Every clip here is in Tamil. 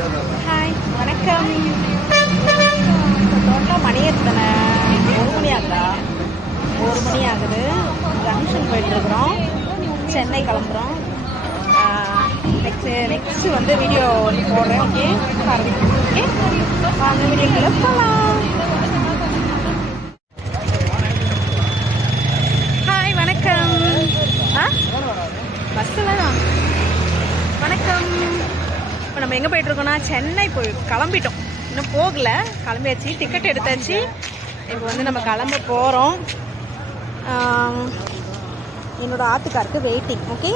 ஹாய் வணக்கம். டோட்டலாக மணி எத்தனை? 1 மணி ஆகுதா? 1 மணி ஆகுது. ஜங்ஷன் போயிட்டுருக்குறோம். சென்னை கிளம்புறோம். நெக்ஸ்ட்டு வந்து வீடியோ போடுறேன். ஓகே பாருங்க. ஓகே வாங்க வீடியோக்குள்ள போகலாம். ஹாய் வணக்கம். பஸ்ஸில் தான். வணக்கம். இப்போ நம்ம எங்கே போயிட்டுருக்கோம்னா சென்னை கிளம்பிட்டோம். இன்னும் போகலை, கிளம்பியாச்சு. டிக்கெட் எடுத்தாச்சு. இப்போ வந்து நம்ம கிளம்ப போகிறோம். என்னோட ஆத்துக்காருக்கு வெயிட்டிங். ஓகே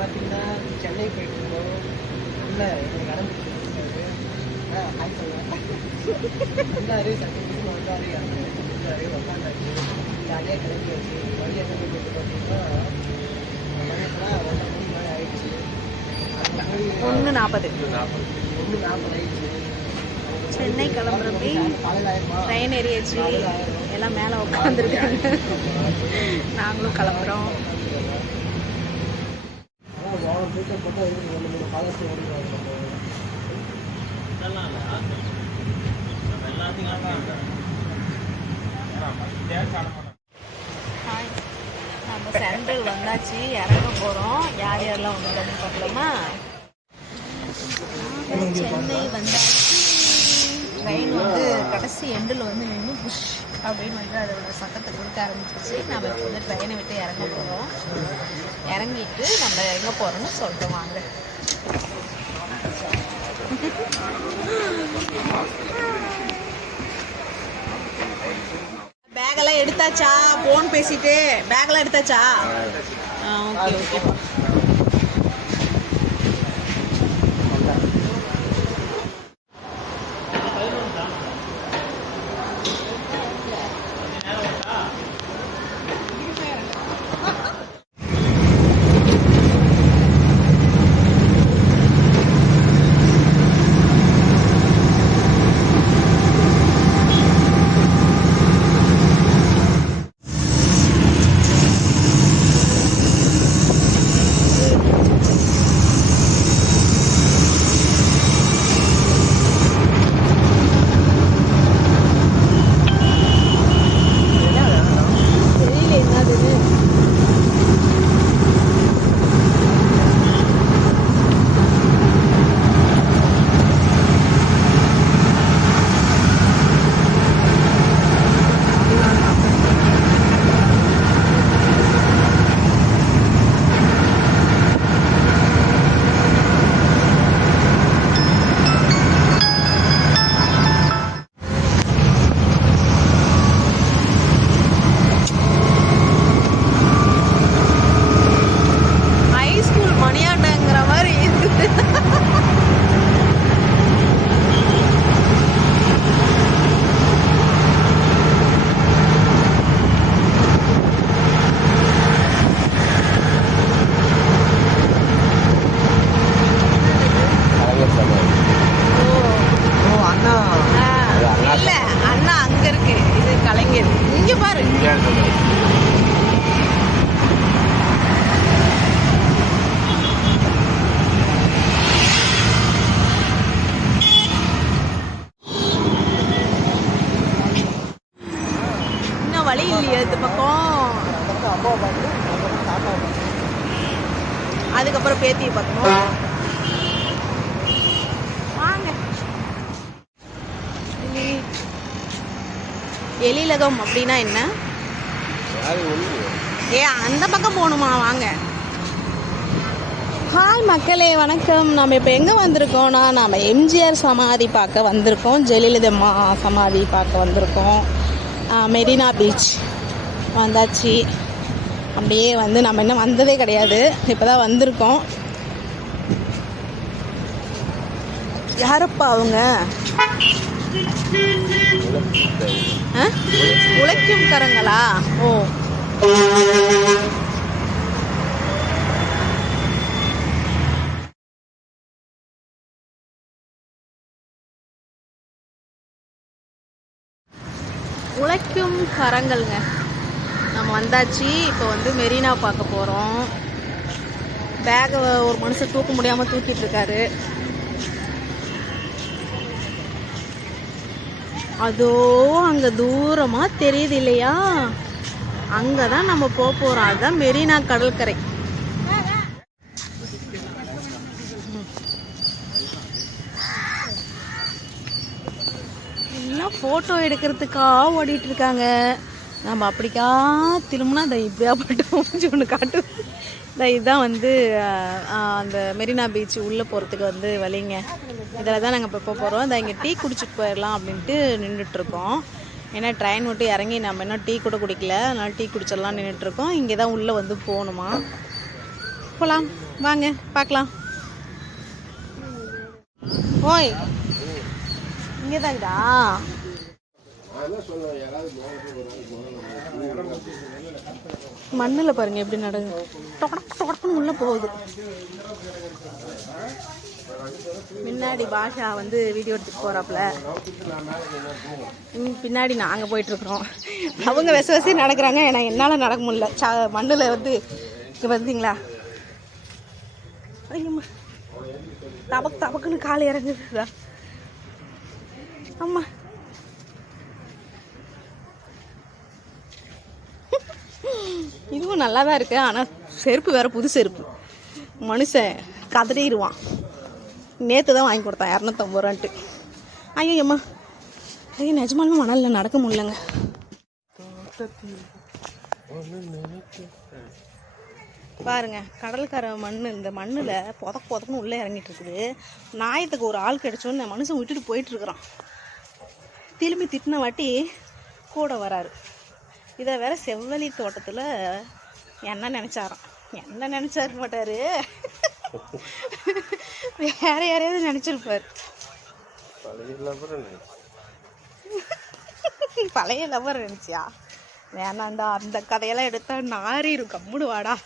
பார்த்தீங்கன்னா சென்னை போயிட்டுருக்கோம். இல்லை எனக்கு நடந்துச்சு ஹாய் சொல்லுவேன். வந்தாரு சட்டத்துக்கு வந்தாரு வந்தாரு உட்காந்தாச்சு. ஜாலியாக கிளம்பியாச்சு. வழி என்ன போயிட்டு பார்த்தீங்கன்னா மணிக்கெல்லாம் 1:30 மணி மேலே ஆயிடுச்சு. 1:40 ஆயிடுச்சு. சென்னை கிளம்புறப்பே ட்ரெயின் ஏறியாச்சு. எல்லாம் மேலே உட்காந்துருக்காங்க. நாங்களும் கிளம்புறோம். நம்ம சென்ட்ரல் வந்தாச்சு, இறங்க போகிறோம். யார் யாரெல்லாம் வந்து பார்க்கலாமா? சென்னை வந்தாச்சு. ட்ரெயின் வந்து கடைசி எண்டில் வந்து நின்று புஷ் அப்படின்னு வந்து அதோட சத்தத்தை கொடுக்க ஆரம்பிச்சிச்சு. நம்ம இப்போ வந்து ட்ரெயினை விட்டு இறங்க போகிறோம். இறங்கிட்டு நம்ம எங்கே போகிறோம்னு சொல்லிட்டு வாங்க. பேக்கெல்லாம் எடுத்தாச்சா? ஃபோன் பேசிட்டு பேக்கெல்லாம் எடுத்தாச்சா? Okay okay. இல்ல அண்ணா அங்க இருக்கு. இது கலைஞர். இங்க பாரு. இன்னும் வழி இல்லையா இந்த பக்கம்? அதுக்கப்புறம் பேத்தியை பார்க்கணும். எழிலகம் அப்படின்னா என்ன? அந்த பக்கம் போகணுமா? வாங்க. ஹாய் மக்களே வணக்கம். நம்ம இப்போ எங்கே வந்திருக்கோம்னா நம்ம எம்ஜிஆர் சமாதி பார்க்க வந்திருக்கோம். ஜெயலலிதா சமாதி பார்க்க வந்திருக்கோம். மெரினா பீச் வந்தாச்சு. அப்படியே வந்து நம்ம இன்னும் வந்ததே கிடையாது, இப்போ தான் வந்திருக்கோம். யாரப்பா அவங்க? உழைக்கும் கரங்களா? ஓ உழைக்கும் கரங்கள்ங்க. நம்ம வந்தாச்சு. இப்போ வந்து மெரினா பார்க்க போகிறோம். பேகை ஒரு மனுஷன் தூக்க முடியாமல் தூக்கிட்டு இருக்காரு. அதோ அங்கே தூரமாக தெரியுது இல்லையா, அங்கே தான் நம்ம போக போகிறோம். அதுதான் மெரினா கடற்கரை. எல்லாம் ஃபோட்டோ எடுக்கிறதுக்கா ஓடிட்டு இருக்காங்க. நம்ம அப்படிக்கா திரும்பினா இந்த இப்படியா பட்டு ஒன்று காட்டு. இதுதான் வந்து அந்த மெரினா பீச் உள்ளே போகிறதுக்கு வந்து வழிங்க. இதில் தான் நாங்கள் இப்போ போகிறோம். இந்த இங்கே டீ குடிச்சிட்டு போயிடலாம் அப்படின்ட்டு நின்றுட்டுருக்கோம். ஏன்னா ட்ரெயின் விட்டு இறங்கி நம்ம இன்னும் டீ கூட குடிக்கல, அதனால் டீ குடிச்சிடலாம் நின்றுட்டுருக்கோம். இங்கே தான் உள்ளே வந்து போகணுமா. போகலாம் வாங்க பார்க்கலாம். ஓய் இங்கே தாங்கடா. மண்ணில் பாருங்க எப்படி நடக்குது. தொடக்குன்னு உள்ளே போகுது. முன்னாடி பாஷா வந்து வீடியோ எடுத்துட்டு போகிறாப்புல, பின்னாடி நாங்கள் போயிட்டுருக்குறோம். அவங்க விச வசி நடக்கிறாங்க, ஏன்னா என்னால் நடக்க முடியல. மண்ணில் வந்து இங்கே வந்தீங்களா, ஐயம்மா தபக்கு தபக்குன்னு காலை இறங்குதா. ஆமாம் இதுவும் நல்லா தான் இருக்கு. ஆனால் செருப்பு வேறு புது செருப்பு. மனுஷன் கதறிடுவான். நேற்று தான் வாங்கி கொடுத்தான் 250 ரூபான்ட்டு. ஐயோ அம்மா, ஐயோ நிஜமாலுமே மணலில் நடக்க முடியலங்க. பாருங்க கடற்கரை மண். இந்த மண்ணில் புதக்குன்னு உள்ளே இறங்கிட்டு இருக்குது. நாயத்துக்கு ஒரு ஆள் கிடைச்சோன்னு மனுஷன் விட்டுட்டு போயிட்டு இருக்கிறான். திரும்பி திட்டின வாட்டி கூட வராரு. இதை வேற செவ்வழி தோட்டத்தில் என்ன நினச்சாராம். என்ன நினச்சாரு மாட்டாரு, வேற யாரையாவது நினச்சிருப்பார். பழைய லவர் நினச்சியா? வேணாண்டா, அந்த கதையெல்லாம் எடுத்தா நாரிரும். கம்முடு வாடா.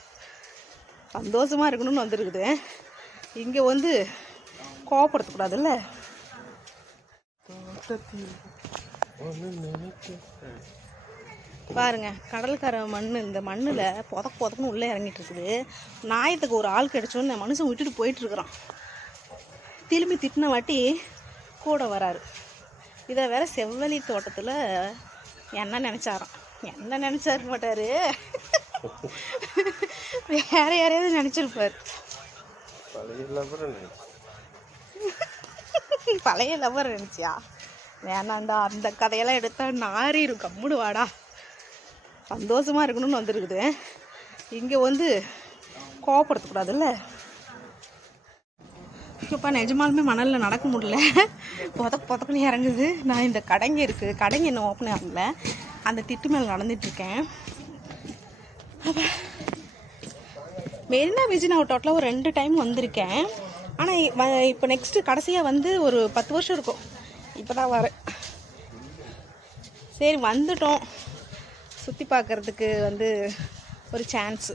சந்தோஷமாக இருக்கணும்னு வந்துருக்குது. இங்கே வந்து கோவப்படுத்தக்கூடாதுல்ல. பாருங்க கடற்கரை மண். இந்த மண்ணில் புதக்குன்னு உள்ளே இறங்கிட்டு இருக்குது. நாயத்துக்கு ஒரு ஆள் கிடைச்சோன்னு மனுஷன் விட்டுட்டு போயிட்டு இருக்கிறான். திரும்பி திட்டின வாட்டி கூட வராரு. இதை வேற செவ்வழி தோட்டத்தில் என்ன நினச்சாராம். என்ன நினச்சாரு மாட்டாரு, வேற யாரையாவது நினச்சிருப்பார். பழைய லவர் நினச்சியா? வேணாண்டா, அந்த கதையெல்லாம் எடுத்தா நாரிரும். கம்முடு வாடா. சந்தோஷமாக இருக்கணும்னு வந்துருக்குது. இங்கே வந்து கோவப்படுத்தக்கூடாதுல்ல. இப்போ நிஜமாலுமே மணலில் நடக்க முடியல. புதக்குன்னு இறங்குது. நான் இந்த கடைங்க இருக்குது, கடைங்க இன்னும் ஓப்பன் ஆகல. அந்த திட்டு மேலே நடந்துட்டுருக்கேன். மெரினா பீச் நான் டோட்டலாக ஒரு 2 டைம் வந்திருக்கேன். ஆனால் இப்போ நெக்ஸ்ட்டு கடைசியாக வந்து ஒரு 10 வருஷம் இருக்கும். இப்போ தான் வரேன். சரி வந்துட்டோம், சுற்றி பார்க்குறதுக்கு வந்து ஒரு சான்ஸு.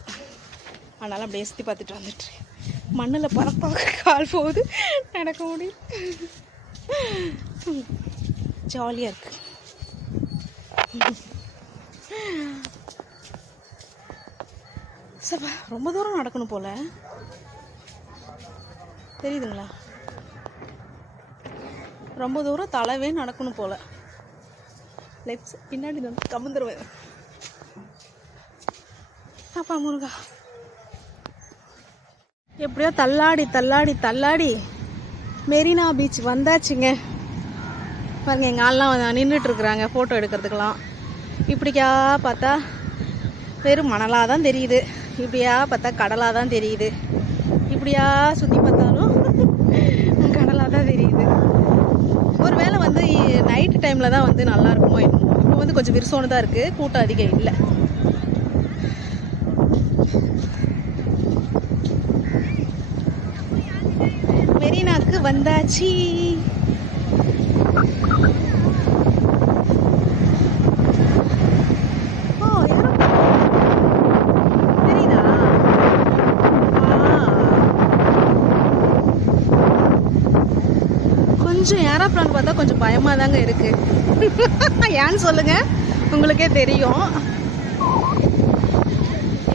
அதனால் அப்படியே சுற்றி பார்த்துட்டு வந்துட்டு மண்ணில் பறப்பாக கால் போகுது, நடக்க முடியும். ஜாலியாக இருக்கு. சப்பா ரொம்ப தூரம் நடக்கணும் போல் தெரியுதுங்களா. ரொம்ப தூரம் தலைவே நடக்கணும் போல். லெஃப்ட் பின்னாடி வந்து கமுந்துருவேன். அப்பா முருகா, எப்படியோ தள்ளாடி தள்ளாடி தள்ளாடி மெரினா பீச் வந்தாச்சுங்க. பாருங்க எங்கள் ஆள்லாம் நின்றுட்டுருக்குறாங்க ஃபோட்டோ எடுக்கிறதுக்கெலாம். இப்படிக்கா பார்த்தா வெறும் மணலாக தான் தெரியுது, இப்படியா பார்த்தா கடலாக தான் தெரியுது, இப்படியா சுற்றி பார்த்தாலும் கடலாக தான் தெரியுது. ஒருவேளை வந்து நைட்டு டைமில் தான் வந்து நல்லா இருக்குமோ என்னமோ. இப்போ வந்து கொஞ்சம் விரிசோன்னு தான் இருக்குது, கூட்டம் அதிகம் இல்லை. மெரினாக்கு வந்தாச்சு. கொஞ்சம் ஏரோப்ளான் பார்த்தா கொஞ்சம் பயமாக தாங்க இருக்குது. ஏன்னு சொல்லுங்கள். உங்களுக்கே தெரியும்.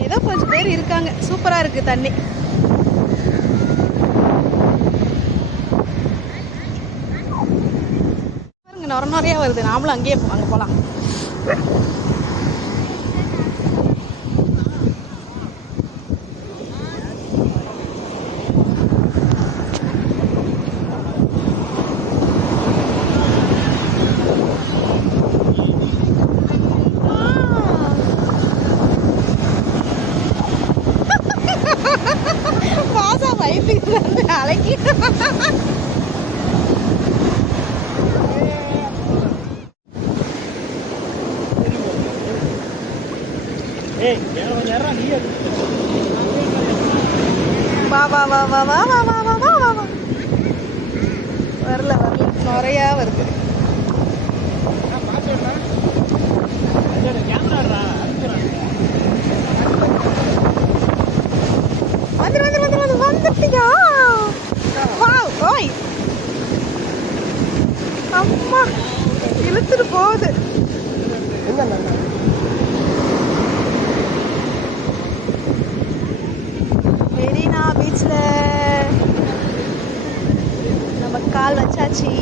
ஏதோ கொஞ்சம் பேர் இருக்காங்க. சூப்பராக இருக்குது தண்ணி. பாருங்க நிறையா வருது. நாமளும் அங்கேயே அங்கே போகலாம். பாசா வைஃபுக்கு வந்து அழைக்கி வா வா வா வா வா வா வா வா வா வா வா. வரல வரல நிறையா வருது. வந்துட்டியா? வாவ் ஓய் அம்மா இழுத்துட்டு போகுது. மெரினா பீச்சில் நம்ம கால் வச்சாச்சு.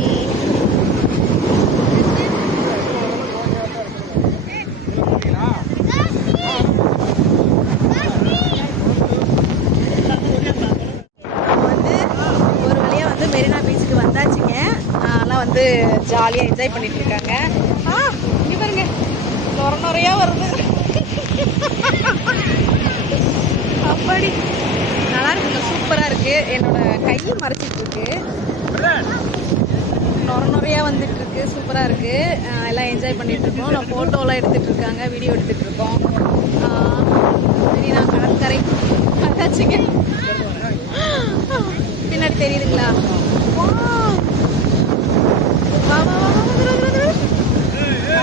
மெரினா பீச்சுக்கு வந்தாச்சுங்க. அதெல்லாம் வந்து ஜாலியாக என்ஜாய் பண்ணிட்டு இருக்காங்க. இங்கே பாருங்க நிறையா வருது. அப்படி நல்லா இருக்குங்க. சூப்பராக இருக்குது. என்னோட கை மறைச்சிட்டு இருக்கு. நிறையா வந்துட்டு இருக்கு. சூப்பராக இருக்குது. எல்லாம் என்ஜாய் பண்ணிட்டு இருக்கோம். நான் ஃபோட்டோலாம் எடுத்துகிட்டு இருக்காங்க. வீடியோ எடுத்துகிட்டு இருக்கோம். மெரினா கடற்கரை வந்தாச்சுங்க. பின்னாடி தெரியுதுங்களா?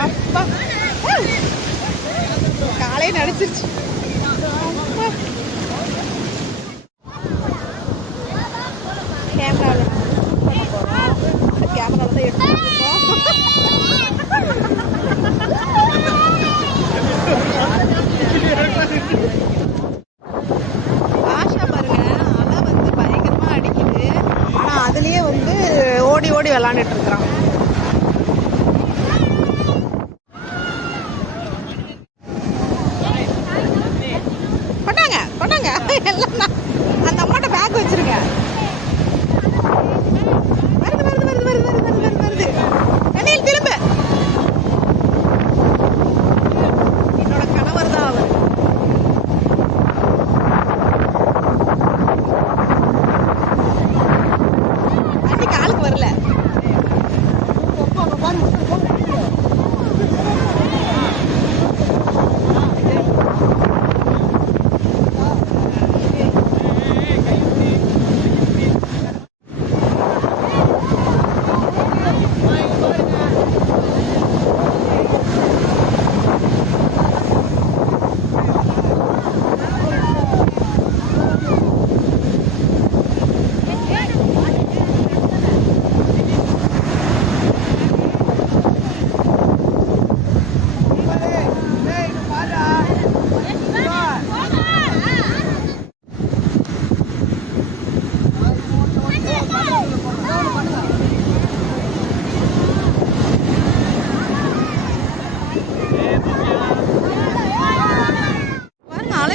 அப்பா காலை நடிச்சிருச்சு. கேமராவில் கேமராவில் தான் எடுத்துட்டு ஆஷா பாருங்க அலை வந்து பயங்கரமாக அடிக்குது. ஆனால் அதுலேயே வந்து ஓடி ஓடி விளாண்டுட்டு இருக்கிறான். கொண்டாங்க எல்லாம் அந்த அம்மாட்ட பேக் வச்சிருங்க. வருது வருது வருது வருது வருது வருது வருது. தண்ணியில் திரும்ப. என்னோட கணவர் தான் அவர். தண்ணி காலுக்கு வரல.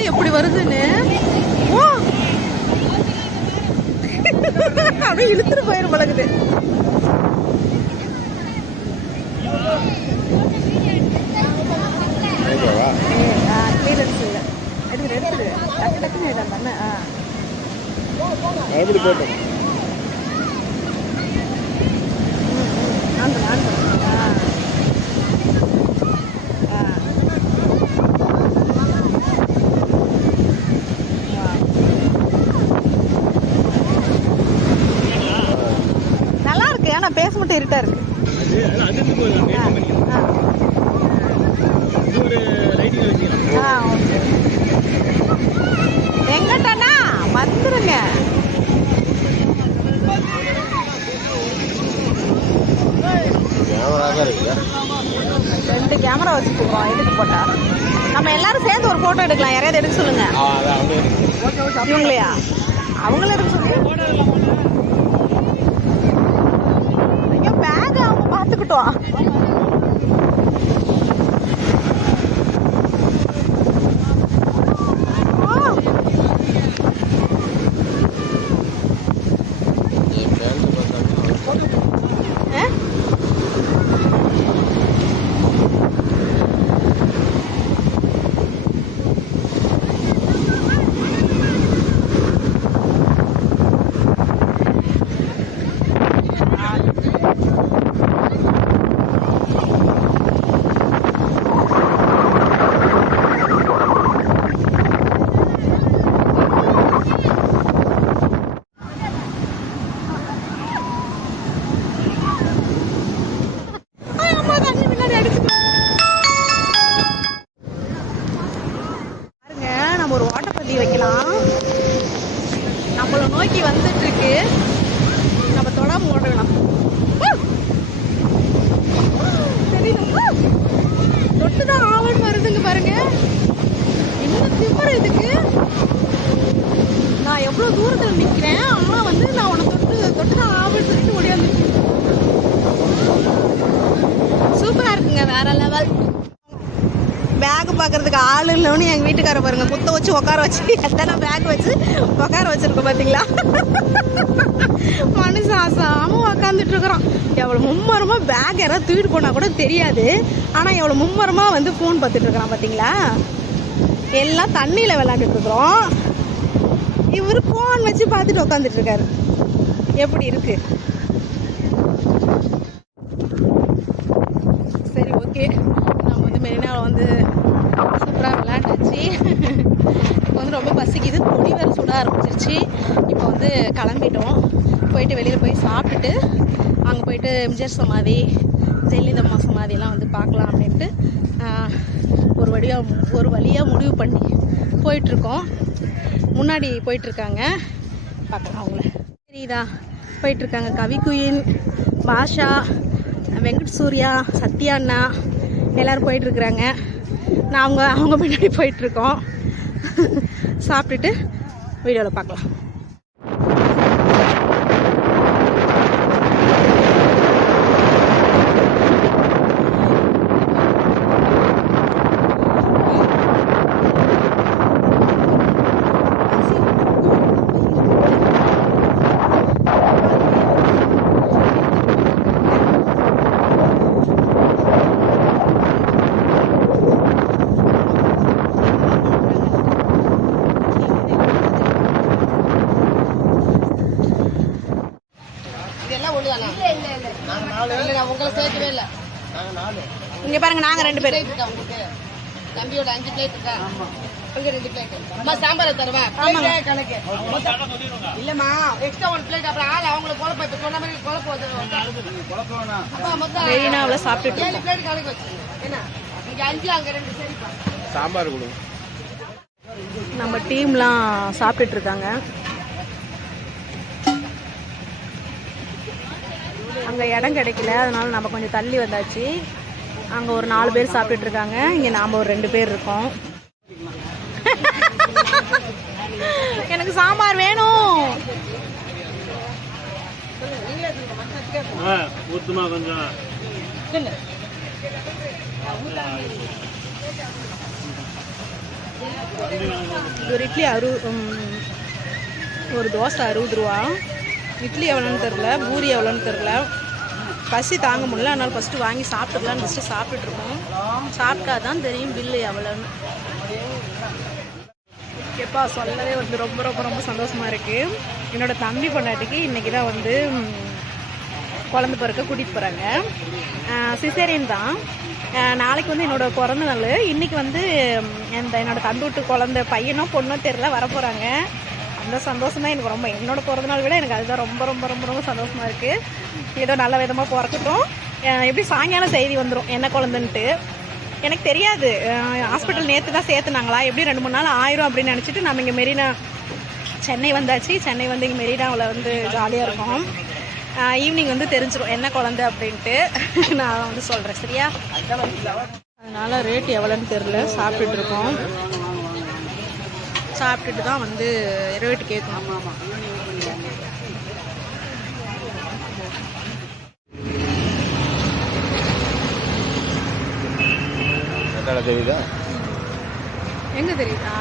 எப்படி வருதுன்னு அப்படியே இழுத்துட்டு போயிரும் பழகுது. கிளியரன்ஸ் இல்லை. எடுத்துரு எடுத்துரு டக்கு டக்குன்னு இடம் பண்ண. நல்லா இருக்கு. ஆனா பேச மட்டும் இருட்டா இருக்கு. எங்கிட்டனா வந்துருங்க. கேமரா 2 கேமரா வச்சுருக்கோம். எதுக்கு போட்டா நம்ம எல்லாரும் சேர்ந்து ஒரு ஃபோட்டோ எடுக்கலாம். யாரையாவது எடுக்க சொல்லுங்க. இவங்களையா? அவங்கள எடுக்க சொல்லுங்க. ஐயோ பேக் அவங்க பார்த்துக்கிட்டோம். நம்ம ஒரு ஓட்டப்பந்தி வைக்கலாம். நம்மளை நோக்கி வந்துட்டு இருக்கு. நம்ம தொடாம ஓடலாம். தெரியுதா? தொட்டுதான் ஆவன்னு வருதுங்க பாருங்க. என்ன திமிரு இதுக்கு. நான் எவ்வளவு தூரத்துல நிக்கிறேன். ஆனா வந்து நான் உன்னை தொட்டுதான் ஆவன்னு சொல்லிட்டு ஓடியாந்து. சூப்பரா இருக்குங்க. வேற லெவல். பேக் பார்க்கறதுக்கு ஆள் இல்லைன்னு எங்கள் வீட்டுக்கார பாருங்க குத்த வச்சு உட்கார வச்சு எத்தனை பேக் வச்சு உட்கார வச்சிருக்கோம் பார்த்தீங்களா? மனுஷன் ஆசாமல் உக்காந்துட்டு இருக்கிறோம். எவ்வளோ மும்மரமாக பேக் யாராவது தூக்கிட்டு போனால் கூட தெரியாது. ஆனால் எவ்வளோ மும்மரமாக வந்து ஃபோன் பார்த்துட்டு இருக்கிறான் பார்த்தீங்களா? எல்லாம் தண்ணியில் விளையாண்டுட்டு இருக்கிறோம். இவர் ஃபோன் வச்சு பார்த்துட்டு உட்காந்துட்டு இருக்காரு. எப்படி இருக்கு? சரி ஓகே, நம்ம வந்து மெரினாவில் வந்து சூப்பராக விளையாண்டாச்சு. இப்போ வந்து ரொம்ப பசிக்குது. பொடி வேறு சுட ஆரம்பிச்சிருச்சு. இப்போ வந்து கிளம்பிட்டோம். போயிட்டு வெளியில் போய் சாப்பிட்டுட்டு அங்கே போயிட்டு எம்ஜிஆர் சமாதி, ஜெயலலிதம்மா சமாதியெல்லாம் வந்து பார்க்கலாம் அப்படின்ட்டு ஒரு வழியாக முடிவு பண்ணி போயிட்டுருக்கோம். முன்னாடி போயிட்டுருக்காங்க, பார்க்கலாம் அவங்கள. தெரியுதா? போயிட்டுருக்காங்க கவிக்குயின், பாஷா, வெங்கட் சூர்யா, சத்யா அண்ணா எல்லோரும் போயிட்டுருக்குறாங்க. நான் அவங்க பின்னாடி போயிட்டுருக்கோம். சாப்பிட்டுட்டு வீடியோவில் பார்க்கலாம். இங்க பாருங்க, நாங்க 2 பேர். தம்பியோட 5 பிளேட் இருக்கா? அங்க 2 பிளேட். அம்மா சாம்பார் தரவா? கணக்கு இல்லம்மா, எக்ஸ்ட்ரா 1 பிளேட். அப்புறம் ஆள் அவங்களுக்கு குழப்பம். இப்ப சொன்ன மாதிரி குழப்பம் வந்து மெரினாவில் சாப்பிட்டுட்டு 7 பிளேட் கணக்கு வச்சுருங்க. என்ன இங்க 5, அங்க 2. சரிப்பா, சாம்பார் கொடு. நம்ம டீம்லாம் சாப்பிட்டுட்டு இருக்காங்க. அங்கே இடம் கிடைக்கல, அதனால நம்ம கொஞ்சம் தள்ளி வந்தாச்சு. அங்கே ஒரு 4 பேர் சாப்பிட்டுட்டு இருக்காங்க. இங்கே நாம் ஒரு 2 பேர் இருக்கோம். எனக்கு சாம்பார் வேணும். ஒரு இட்லி ஒரு தோசை 60 ரூபா. இட்லி எவ்வளோன்னு தெரில, பூரி எவ்வளோன்னு தெரில. பசி தாங்க முடியல, அதனால் ஃபஸ்ட்டு வாங்கி சாப்பிட்டுக்கலான்னு ஃபஸ்ட்டு சாப்பிட்டுட்ருக்கோம். சாப்பிட்டா தான் தெரியும் பில்லு எவ்வளோன்னு. எப்பா சொல்லவே வந்து ரொம்ப ரொம்ப ரொம்ப சந்தோஷமாக இருக்குது. என்னோடய தம்பி பொண்டாட்டிக்கு இன்றைக்கி தான் வந்து குழந்தை பிறக்க கூட்டிகிட்டு போகிறாங்க. சிசேரியன் தான். நாளைக்கு வந்து என்னோடய பிறந்த நாள். இன்றைக்கி வந்து என்னோடய தந்து விட்டு குழந்தை பையனோ பொண்ணோ தெரில வரப்போகிறாங்க. அந்த சந்தோஷம் தான் எனக்கு ரொம்ப. என்னோட பிறந்தநாள் விட எனக்கு அதுதான் ரொம்ப ரொம்ப ரொம்ப ரொம்ப சந்தோஷமாக இருக்குது. ஏதோ நல்ல விதமாக பிறக்கட்டும். எப்படி சாயங்காலம் செய்தி வந்துடும் என்ன குழந்தைன்ட்டு. எனக்கு தெரியாது. ஹாஸ்பிட்டல் நேற்று தான் சேர்த்துனாங்களா, எப்படி 2-3 நாள் ஆயிரும் அப்படின்னு நினச்சிட்டு நம்ம இங்கே மெரினா சென்னை வந்தாச்சு. சென்னை வந்து இங்கே மெரினாவில் வந்து ஜாலியாக இருக்கும். ஈவினிங் வந்து தெரிஞ்சிடும் என்ன குழந்தை அப்படின்ட்டு நான் வந்து சொல்கிறேன் சரியா. அதனால் ரேட் எவ்வளோன்னு தெரில. சாப்பிட்டுட்டு இருக்கோம். சாப்பிட்டுட்டு தான் வந்து ரேட்டு கேட்கணும். தெரியுதா? எங்கே தெரியுதா?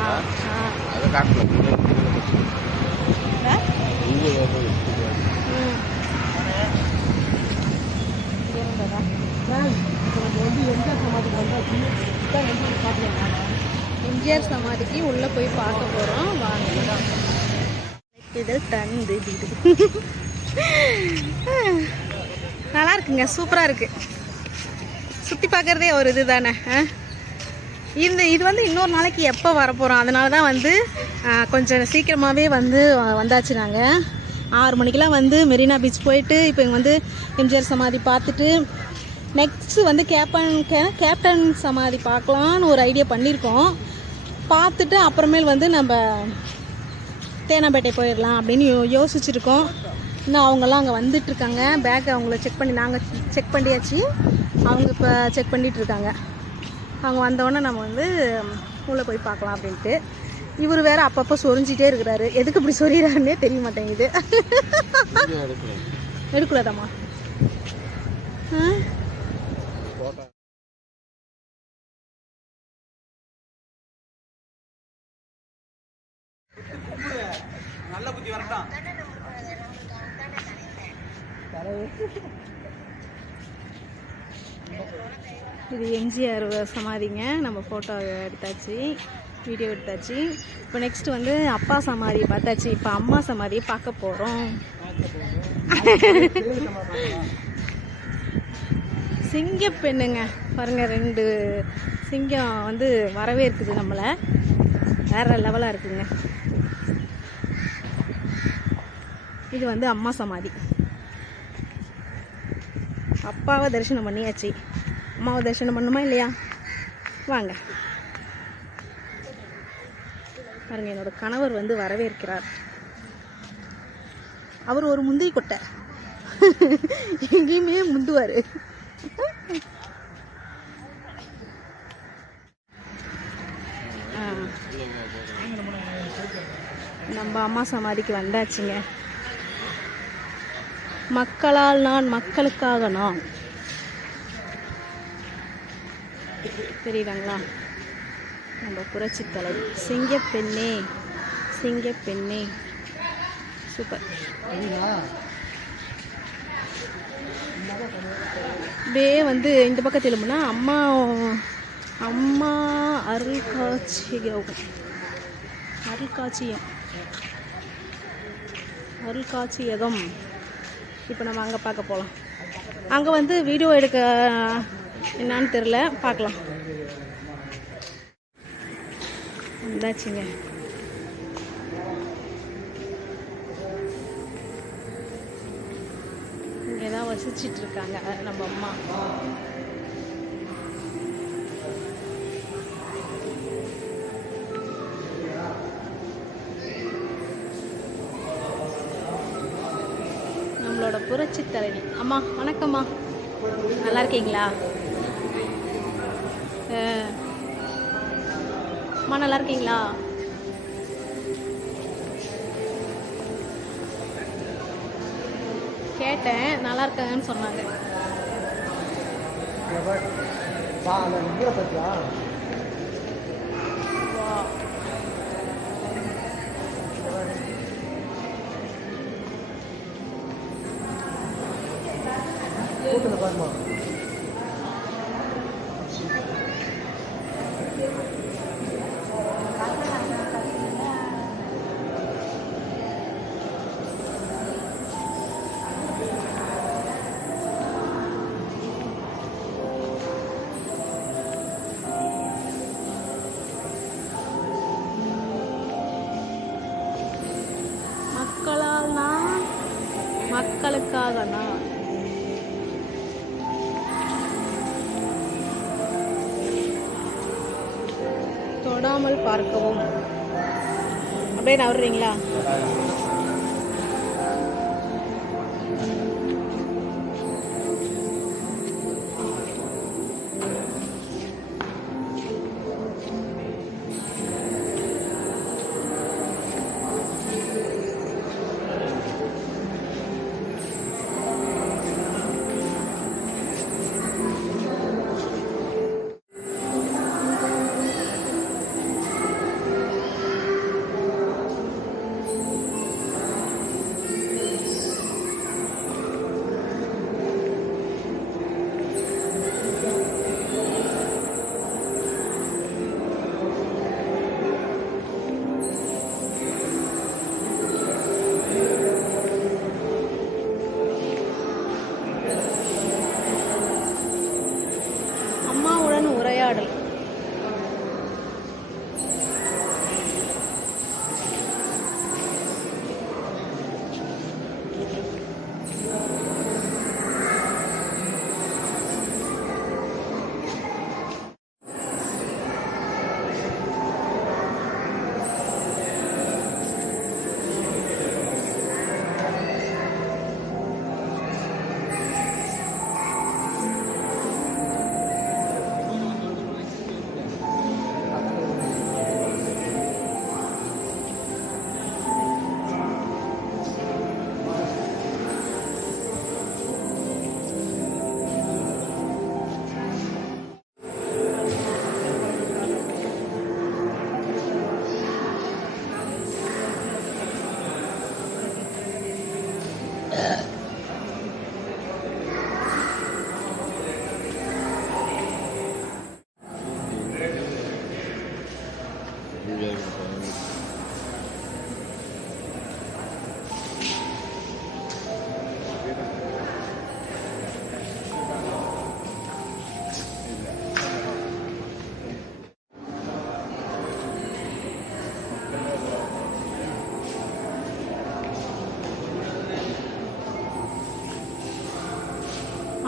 எம்ஜிஆர் சமாதிக்கு உள்ளே போய் பார்க்க போகிறோம் வாங்க. இதழ் தந்து நல்லா இருக்குங்க, சூப்பராக இருக்குது. சுற்றி பார்க்குறதே ஒரு இது தானே. இது வந்து இன்னொரு நாளைக்கு எப்போ வரப்போகிறோம், அதனால தான் வந்து கொஞ்சம் சீக்கிரமாகவே வந்து வந்தாச்சு. நாங்கள் 6 மணிக்கெலாம் வந்து மெரினா பீச் போயிட்டு இப்போ இங்கே வந்து எம்ஜிஆர் சமாதி பார்த்துட்டு நெக்ஸ்ட்டு வந்து கேப்டன் சமாதி பார்க்கலான்னு ஒரு ஐடியா பண்ணியிருக்கோம். பார்த்துட்டு அப்புறமேல் வந்து நம்ம தேனாம்பேட்டை போயிடலாம் அப்படின்னு யோசிச்சுருக்கோம். இன்னும் அவங்கெல்லாம் அங்கே வந்துட்டுருக்காங்க. பேக்கை அவங்கள செக் பண்ணி நாங்கள் செக் பண்ணியாச்சு. அவங்க இப்போ செக் பண்ணிகிட்ருக்காங்க. அவங்க வந்தோடனே நம்ம வந்து உள்ளே போய் பார்க்கலாம் அப்படின்ட்டு. இவர் வேறு அப்பப்போ சொரிஞ்சிட்டே இருக்கிறாரு. எதுக்கு இப்படி சொரிகிறாருன்னே தெரிய மாட்டேங்குது. எடுக்கூடாதாம்மா? நல்ல புத்தி வரட்டும். இது எம்ஜிஆர் சமாதிங்க. நம்ம ஃபோட்டோ எடுத்தாச்சு, வீடியோ எடுத்தாச்சு. இப்போ நெக்ஸ்ட் வந்து அப்பா சமாதி பார்த்தாச்சு. இப்போ அம்மா சமாதியை பார்க்க போகிறோம். சிங்கப்பெண்ணுங்க பாருங்கள், 2 சிங்கம் வந்து வரவே இருக்குது நம்மளை. வேறு லெவலாக இருக்குங்க. இது வந்து அம்மா சமாதி. அப்பாவை தரிசனம் பண்ணியாச்சு. அம்மாவை தரிசனம் பண்ணுமா இல்லையா? வாங்க பாருங்க, என்னோட கணவர் வந்து வரவேற்கிறார். அவர் ஒரு முந்திரி கொட்டை, எங்கேயுமே முந்துவார். நம்ம அம்மா சமாதிக்கு வந்தாச்சுங்க. மக்களால் நான், மக்களுக்காக நான். தெரியுதாங்களா? நம்ம புரட்சி தலைவி சிங்கப்பெண்ணே, சிங்கப்பெண்ணே. சூப்பர். அப்படியே வந்து இந்த பக்கம் திரும்பினா அம்மா அம்மா அருள்காட்சியம், அருள்காட்சியகம். இப்போ நம்ம அங்கே பார்க்க போகலாம். அங்கே வந்து வீடியோ எடுக்க என்னான்னு தெரில, பார்க்கலாம். வந்தாச்சுங்க. இங்கே தான் வசிச்சிட்ருக்காங்க நம்ம அம்மா. நம்மளோட புரட்சி தலைவி அம்மா. வணக்கம்மா, நல்லா இருக்கீங்களா? அம்மா நல்லா இருக்கீங்களா? கேட்டேன், நல்லா இருக்காங்கன்னு சொன்னாங்க. மக்களால் நான், மக்களுக்காக நான். தொடாமல் பார்க்கவும். அப்படியே நவர்றீங்களா? பாடல்.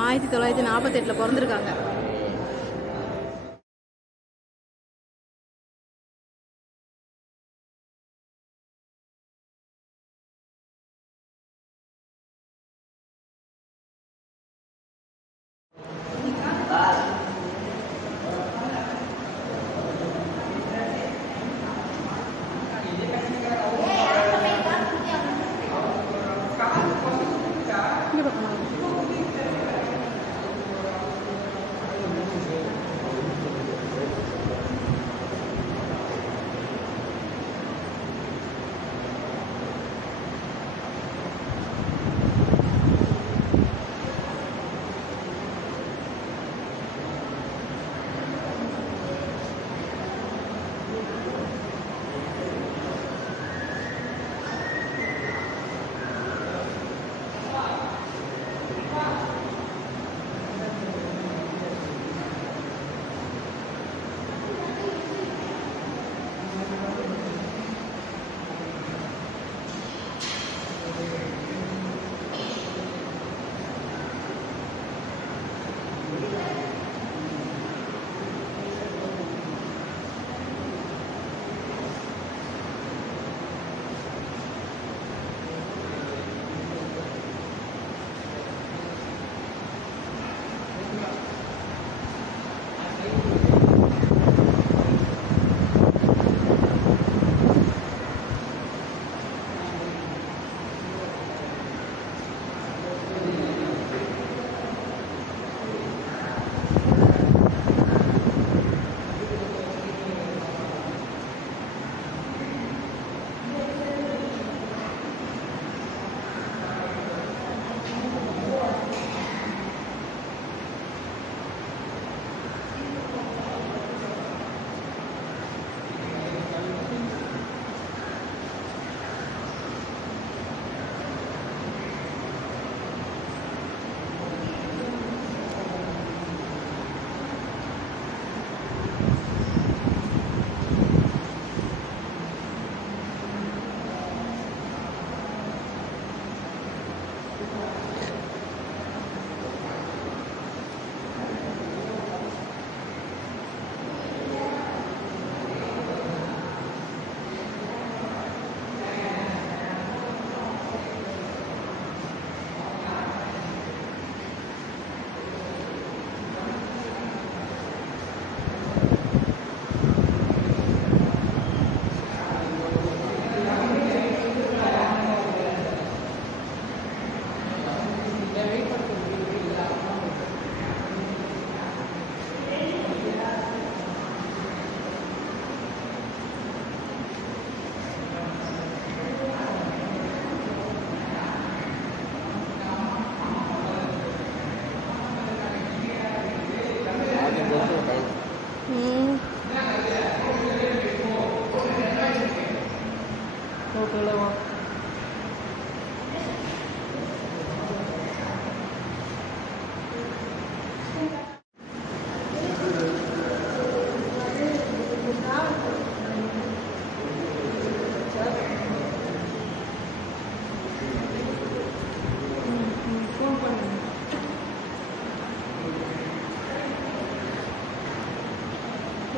ஆயிரத்தி 1948 பிறந்திருக்காங்க. இங்க பக்கமா.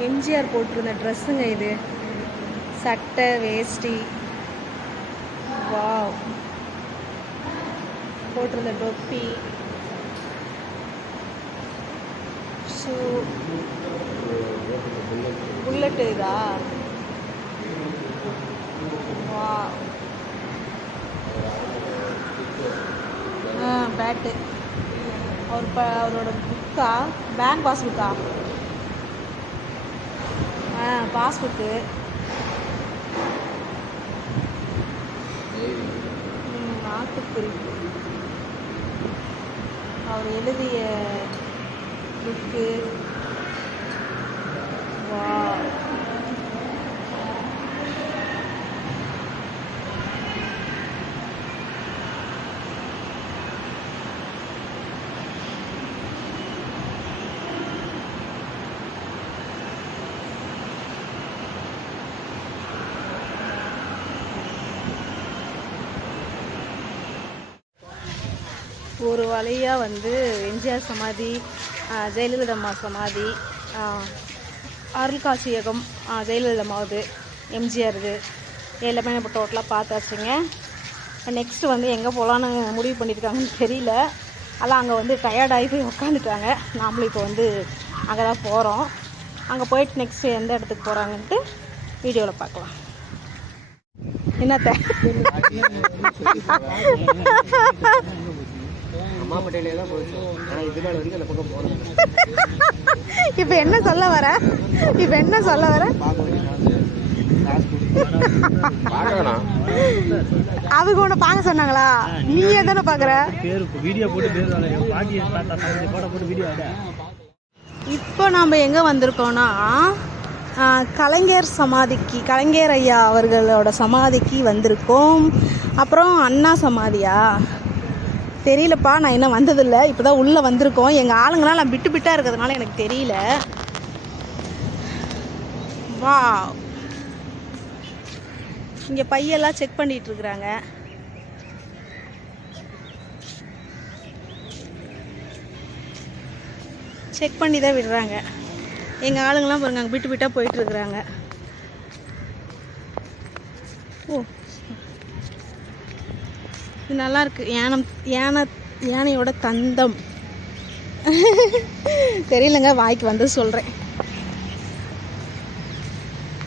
எம்ஜிஆர் போட்டிருந்த ட்ரெஸ்ஸுங்க இது. சட்டை வேஷ்டி. வாவ். போட்டிருந்த தொப்பி, ஷூ. புல்லட் இதா? வாவ். பேட்டு. அவரோட புக்கா? பேங்க் பாஸ்புக்கா? பாஸ்புக்கு. நாட்டுக்குறிப்பு. அவர் எழுதிய புக்கு. வாவ். ஒரு வழியாக வந்து எம்ஜிஆர் சமாதி, ஜெயலலிதா அம்மா சமாதி, அருள்காட்சியகம், ஜெயலலிதா அம்மாவது, எம்ஜிஆருது எல்லாமே நம்ம டோட்டலாக பார்த்தாச்சுங்க. நெக்ஸ்ட்டு வந்து எங்கே போகலான்னு முடிவு பண்ணியிருக்காங்கன்னு தெரியல. அதெல்லாம் அங்கே வந்து டயர்டாகி போய் உக்காந்துட்டாங்க. நாமளும் இப்போ வந்து அங்கே தான் போகிறோம். அங்கே போயிட்டு நெக்ஸ்ட்டு எந்த இடத்துக்கு போகிறாங்கன்ட்டு வீடியோவில் பார்க்கலாம். என்னத்த அம்மா பட்டையிலே தான் போச்சு. ஆனால் இது மேலே வரைக்கும் அந்த பக்கம் போகணும். இப்போ என்ன சொல்ல வர? அவங்க ஒன்று பார்க்க சொன்னாங்களா? நீ எதானே பார்க்குற? இப்போ நாம் எங்கே வந்திருக்கோன்னா கலைஞர் சமாதிக்கு, கலைஞர் ஐயா அவர்களோட சமாதிக்கு வந்திருக்கோம். அப்புறம் அண்ணா சமாதியா தெரியலப்பா, நான் இன்னும் வந்ததில்லை. இப்போ தான் உள்ளே வந்திருக்கோம். எங்கள் ஆளுங்களாம் நான் பிட்டாக இருக்கிறதுனால எனக்கு தெரியல. வா, இங்கே பையெல்லாம் செக் பண்ணிகிட்டு இருக்கிறாங்க. செக் பண்ணி தான் விடுறாங்க. எங்கள் ஆளுங்கெல்லாம் பாருங்க, அங்கே பிட்டாக போயிட்டுருக்குறாங்க. ஓ, இது நல்லாயிருக்கு. யானையோட தந்தம் தெரியலங்க, வாய்க்கு வந்து சொல்கிறேன்.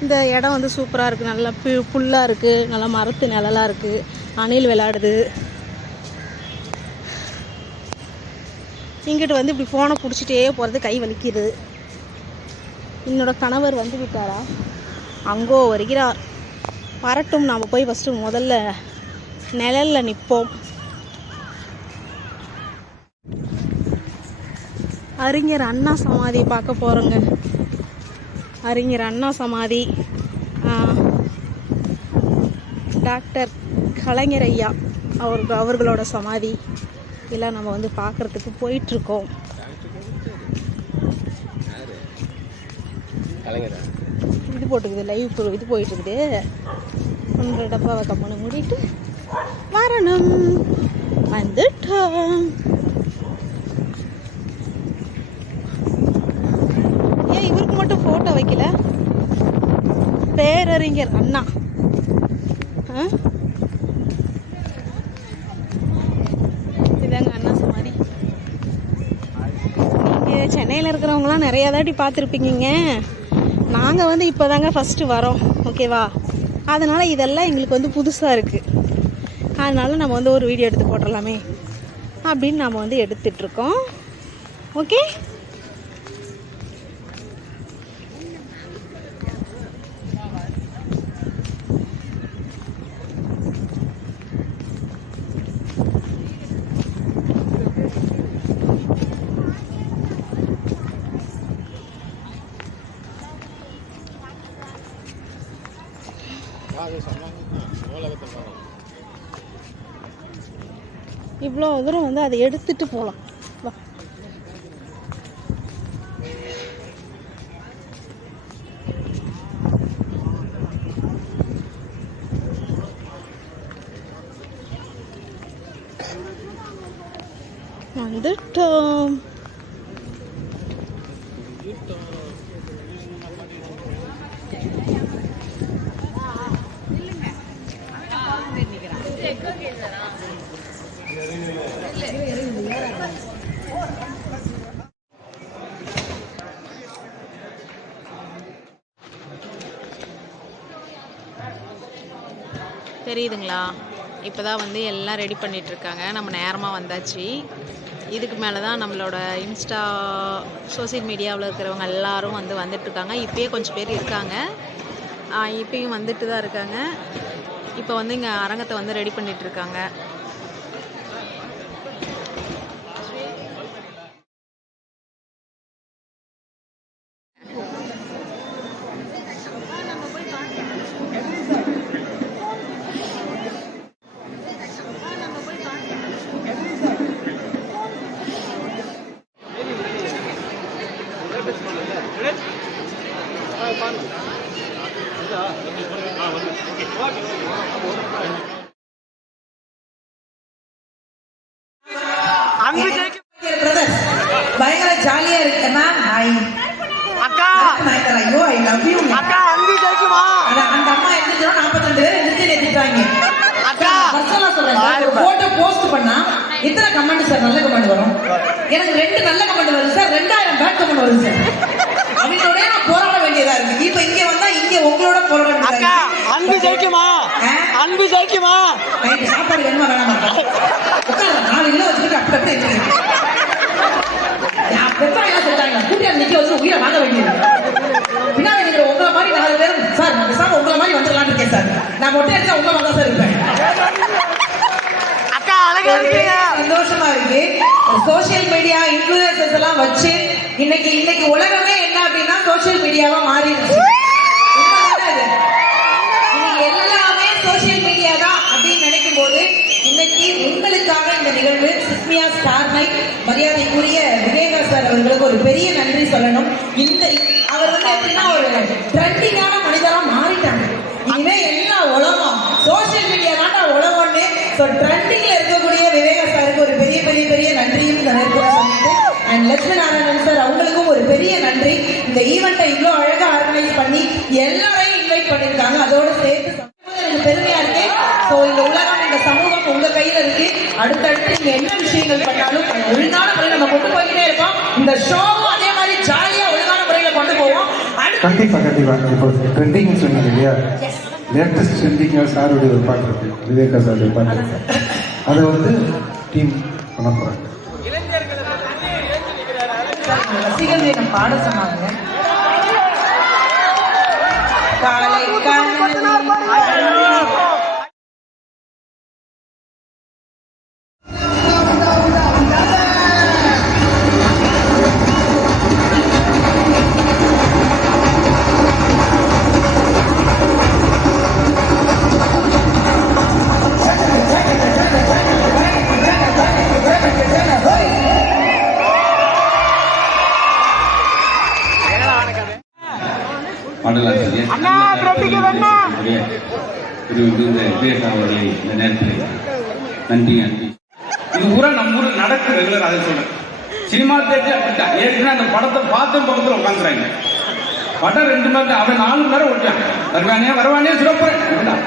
இந்த இடம் வந்து சூப்பராக இருக்குது. நல்லா புல்லாக இருக்குது, நல்லா மரத்து நிழலாக இருக்குது. அணில் விளையாடுது. இங்கிட்டு வந்து இப்படி ஃபோனை பிடிச்சிட்டே போகிறது கை வலிக்குது. என்னோட கணவர் வந்து விட்டாரா? அங்கோ வருகிறார். வரட்டும், நாம் போய் ஃபஸ்ட்டு முதல்ல நிழலில் நிற்போம். அறிஞர் அண்ணா சமாதி பார்க்க போகிறோங்க. அறிஞர் அண்ணா சமாதி, டாக்டர் கலைஞர் ஐயா அவர்களோட சமாதி எல்லாம் நம்ம வந்து பார்க்குறதுக்கு போயிட்டுருக்கோம். இது போட்டுக்குது, லைவ் இது போயிட்டுருக்குது. 1 டப்பாவை கம்மனு மூடிட்டு வரணும். வந்துட்டோம். ஏன் இவருக்கு மட்டும் ஃபோட்டோ வைக்கல? பேரறிஞர் அண்ணா. இதாங்க அண்ணா சமாதி. நீங்கள் சென்னையில் இருக்கிறவங்களாம் நிறையா தாட்டி பார்த்துருப்பீங்க. நாங்கள் வந்து இப்போ தாங்க ஃபஸ்ட்டு வரோம், ஓகேவா? அதனால் இதெல்லாம் எங்களுக்கு வந்து புதுசாக இருக்குது. அதனால நம்ம வந்து ஒரு வீடியோ எடுத்து போட்டுடலாமே அப்படின்னு நம்ம வந்து எடுத்துட்ருக்கோம். ஓகே, இவ்வளோ தூரம் வந்து அதை எடுத்துட்டு போகலாம். வா, வந்துட்டோம். தெரியுதுங்களா? இப்போ தான் வந்து எல்லாம் ரெடி பண்ணிகிட்ருக்காங்க. நம்ம நேரமாக வந்தாச்சு. இதுக்கு மேலே தான் நம்மளோட இன்ஸ்டா சோசியல் மீடியாவில் இருக்கிறவங்க எல்லாரும் வந்து வந்துட்டுருக்காங்க. இப்போயே கொஞ்சம் பேர் இருக்காங்க. இப்பயும் வந்துட்டு தான் இருக்காங்க. இப்போ வந்து இங்கே அரங்கத்தை வந்து ரெடி பண்ணிகிட்ருக்காங்க. பயங்கர ஜாலியா இருக்கு மேம். அக்கா ஐயோ ஐ லவ் யூ அக்கா. அன்பு ஜெயிக்குமா? அந்த அம்மா எந்திரிச்சா 42 பேர் எந்திரிச்சு ஏத்திட்டாங்க. அக்கா பர்சனலா சொல்றேன், ஒரு போட்டோ போஸ்ட் பண்ணா எத்தனை கமெண்ட் சார் நல்ல கமெண்ட் வரும்? எனக்கு 2 நல்ல கமெண்ட் வருது சார், 2000 பேட் கமெண்ட் வருது சார். அவங்களோட நான் போராட வேண்டியதா இருக்கு. இப்ப இங்க வந்தா இங்க உங்களோட போராட வேண்டியதா இருக்கு. அன்பு ஜெயிக்குமா? அன்பு ஜெயிக்குமா? நைட்டு சாப்பாடு வேணுமா வேணாமா? உட்கார 4 கிலோ வச்சுக்கிட்டு அப்படி நிக்க வச்சு உயிரை வாங்க வேண்டியது. பின்னாடி நீங்க உங்களை மாதிரி 4 பேர் சார் பேசாம உங்களை மாதிரி வந்துடலான்னு இருக்கேன் சார். நான் மொட்டை அடிச்சா உங்களை மாதிரி சார் இருப்பேன். அக்கா அழகா இருக்கீங்க. சந்தோஷமா இருக்கு. சோசியல் மீடியா இன்ஃப்ளூயன்சர்ஸ் எல்லாம் வச்சு இன்னைக்கு உலகமே என்ன அப்படின்னா சோசியல் மீடியாவா மாறிடுச்சு. எல்லாமே சோசியல் மீடியா தான் அப்படின்னு நினைக்கும் போது இன்னைக்கு உங்களுக்காக இந்த நிகழ்வு சிஸ்மியா ஸ்டார் நைட் மரியாதைக்குரிய விவேகா சார் அவர்களுக்கு ஒரு பெரிய நன்றி சொல்லணும். அவர் வந்து எப்படின்னா ஒரு ட்ரெண்டிங்கான மனிதரா மாறிட்டாங்க. இனிமே எல்லா உலகம் சோசியல் மீடியா தான் உலகம்னு ட்ரெண்டிங்ல இருக்கக்கூடிய விவேகா சாருக்கு ஒரு பெரிய பெரிய பெரிய நன்றியும் இந்த நேரத்தில் சொல்லிட்டு அண்ட் லட்சுமி நாராயணன் சார் அவங்களுக்கும் ஒரு பெரிய நன்றி. இந்த ஈவெண்ட்டை இவ்வளோ அழகா ஆர்கனைஸ் பண்ணி எல்லாரையும் இன்வைட் பண்ணியிருக்காங்க. அதோடு சேர்த்து எனக்கு பெருமையா இருக்கு. ஸோ இந்த உலகம் இந்த சமூகம் உங்க கையில இருக்கு. அடுத்தடுத்து நீங்க என்ன விஷயங்கள் பண்ணாலும் ஒழுங்கான முறையில் நம்ம கொண்டு போய்கிட்டே இருக்கோம். இந்த ஷோவும் அதே மாதிரி ஜாலியா ஒழுங்கான முறையில கொண்டு போவோம். கண்டிப்பா இப்போ ட்ரெண்டிங் சொன்னீங்க இல்லையா? லேட்டஸ்ட் ட்ரெண்டிங்காக சாருடைய ஒரு பாட்டு இருக்கு, விவேகா சாருடைய பாட்டு இருக்கு. அதை வந்து டீம் பண்ண போறாங்க. ரசிகர்களை நம்ம பாட சொன்னாங்க. காலை பாடலாசிரியர் திரு விவேகா அவர்களை இந்த நேரத்தில் நன்றி. இது பூரா நம்ம ஊரில் நடக்கு ரெகுலர். அதை சொல்றேன். சினிமா தேட்டர் அப்படித்தான். ஏற்கனவே அந்த படத்தை பார்த்த பக்கத்தில் உட்காந்துறாங்க. படம் 2 மணி நேரம், அவன் 4 மணி நேரம் ஓட்டான். வருவானே சுடப்போறேன்.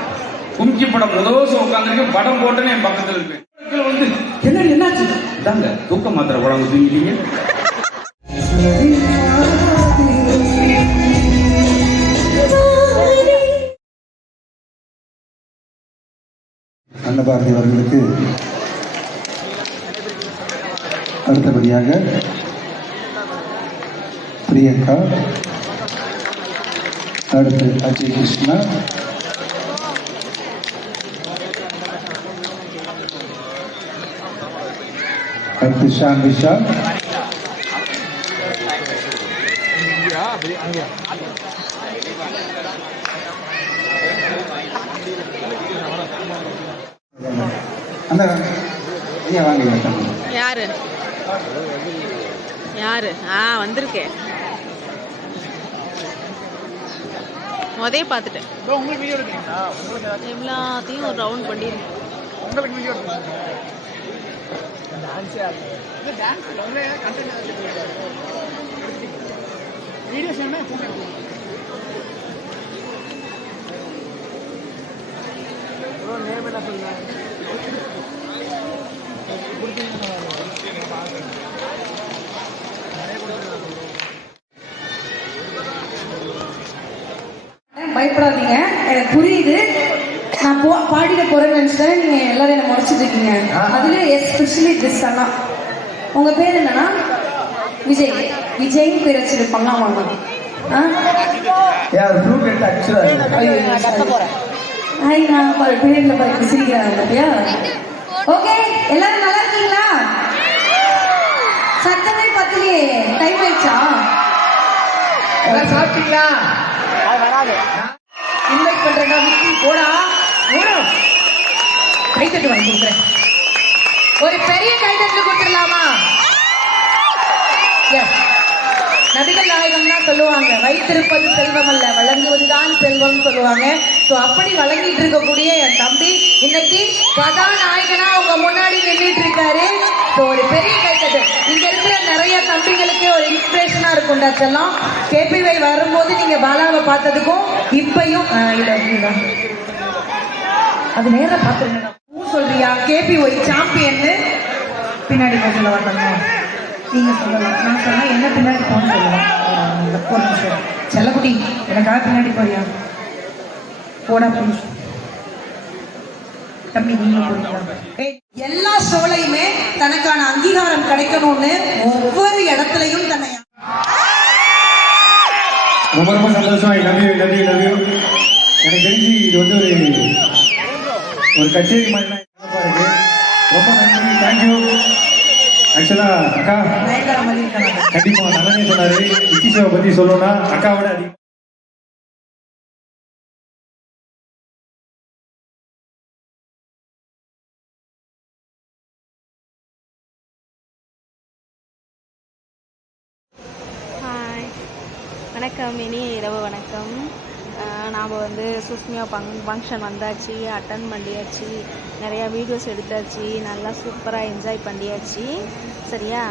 கும்கி படம் முதல் உட்காந்துருக்கு. படம் போட்டேன்னு என் பக்கத்தில் இருப்பேன். வந்து என்னாச்சு தாங்க தூக்க மாத்திரை படம் தூங்கிட்டீங்க. அன்னபாரதி அவர்களுக்கு அடுத்தபடியாக பிரியங்கா, அடுத்து அஜய் கிருஷ்ணா, அடுத்து ஷான் விஷால், அந்த ஐயா வாங்க. யாரு வந்திருக்கேன். பார்த்துட்டேன். எல்லாத்தையும் ஒரு ரவுண்ட் பண்ணிருக்கேன். பயப்படாதீங்க, எனக்கு புரியுது. நான் பாடிட போறேன்னு நினைச்சிட்டேன். நீங்க எல்லாரும் என்ன முறைச்சிட்டு இருக்கீங்க. அதுல எஸ்பெஷலி திஸ் அண்ணா. உங்க பேர் என்னன்னா? விஜய். விஜய் பேர் வச்சிருப்பாங்க. வாங்க. யார் ஃப்ளூட் எடுத்து அடிச்சுறாரு. ஹாய், நான் பேர்ல பாரு சிரிக்கிறாங்க பாத்தியா? ஓகே, எல்லாரும் நல்லா இருக்கீங்களா? சத்தமே பத்தலையே. டைம் ஆயிடுச்சா? எல்லாம் சாப்பிட்டீங்களா? இன்வைட் பண்றேன்டா விக்கி. போடா ஓடும். கைத்தட்டு வாங்கி கொடுக்குறேன். ஒரு பெரிய கைத்தட்டு கொடுத்துடலாமா? நபிகள் நாயகம் தான் சொல்லுவாங்க, வைத்திருப்பது செல்வம் அல்ல, வழங்குவதுதான் செல்வம் சொல்லுவாங்க. ஸோ அப்படி வழங்கிட்டு இருக்கக்கூடிய என் தம்பி இன்னைக்கு கதாநாயகனா உங்க முன்னாடி நின்றுட்டு இருக்காரு. ஸோ ஒரு பெரிய கைத்தட்டு. இங்க இருக்கிற நிறைய தம்பிகளுக்கு ஒரு இன்ஸ்பிரேஷனா இருக்கும்டா செல்லம். கேபிஒய் வரும்போது நீங்க பாலாவை பார்த்ததுக்கும் இப்பையும் அது நேரம் பார்த்துருங்க. சொல்றியா கேபிஒய் சாம்பியன் பின்னாடி சொல்ல வந்தாங்க. நீங்க சொல்லலாம், நான் சொன்னா என்ன பின்னாடி போன்னு சொல்லுவேன். ஒரு நிமிஷம் செல்லக்குடி, எனக்காக பின்னாடி போறியா? போடா ப்ளீஸ் தம்பி, நீங்க போறீங்களா? எல்லா ஷோலையுமே தனக்கான அங்கீகாரம் கிடைக்கணும்னு ஒவ்வொரு இடத்துலையும் தன்னை ரொம்ப ரொம்ப சந்தோஷம். I love you, love you, love you. எனக்கு தெரிஞ்சு இது வந்து ஒரு கச்சேரி மாதிரி இருக்கு. ரொம்ப நன்றி, தேங்க்யூ. ஆக்சுவலா அக்கா கண்டிப்பா நல்லதே சொன்னாரு. விக்கிஷாவை பத்தி சொல்லணும்னா அக்காவோட அதிகம். ஹாய், வணக்கம். இனிய இரவு வணக்கம். நாம் வந்து சுஸ்மியா ஃபங்க்ஷன் வந்தாச்சு, அட்டன் பண்ணியாச்சு, நிறையா வீடியோஸ் எடுத்தாச்சு, நல்லா சூப்பராக என்ஜாய் பண்ணியாச்சு. சரியா?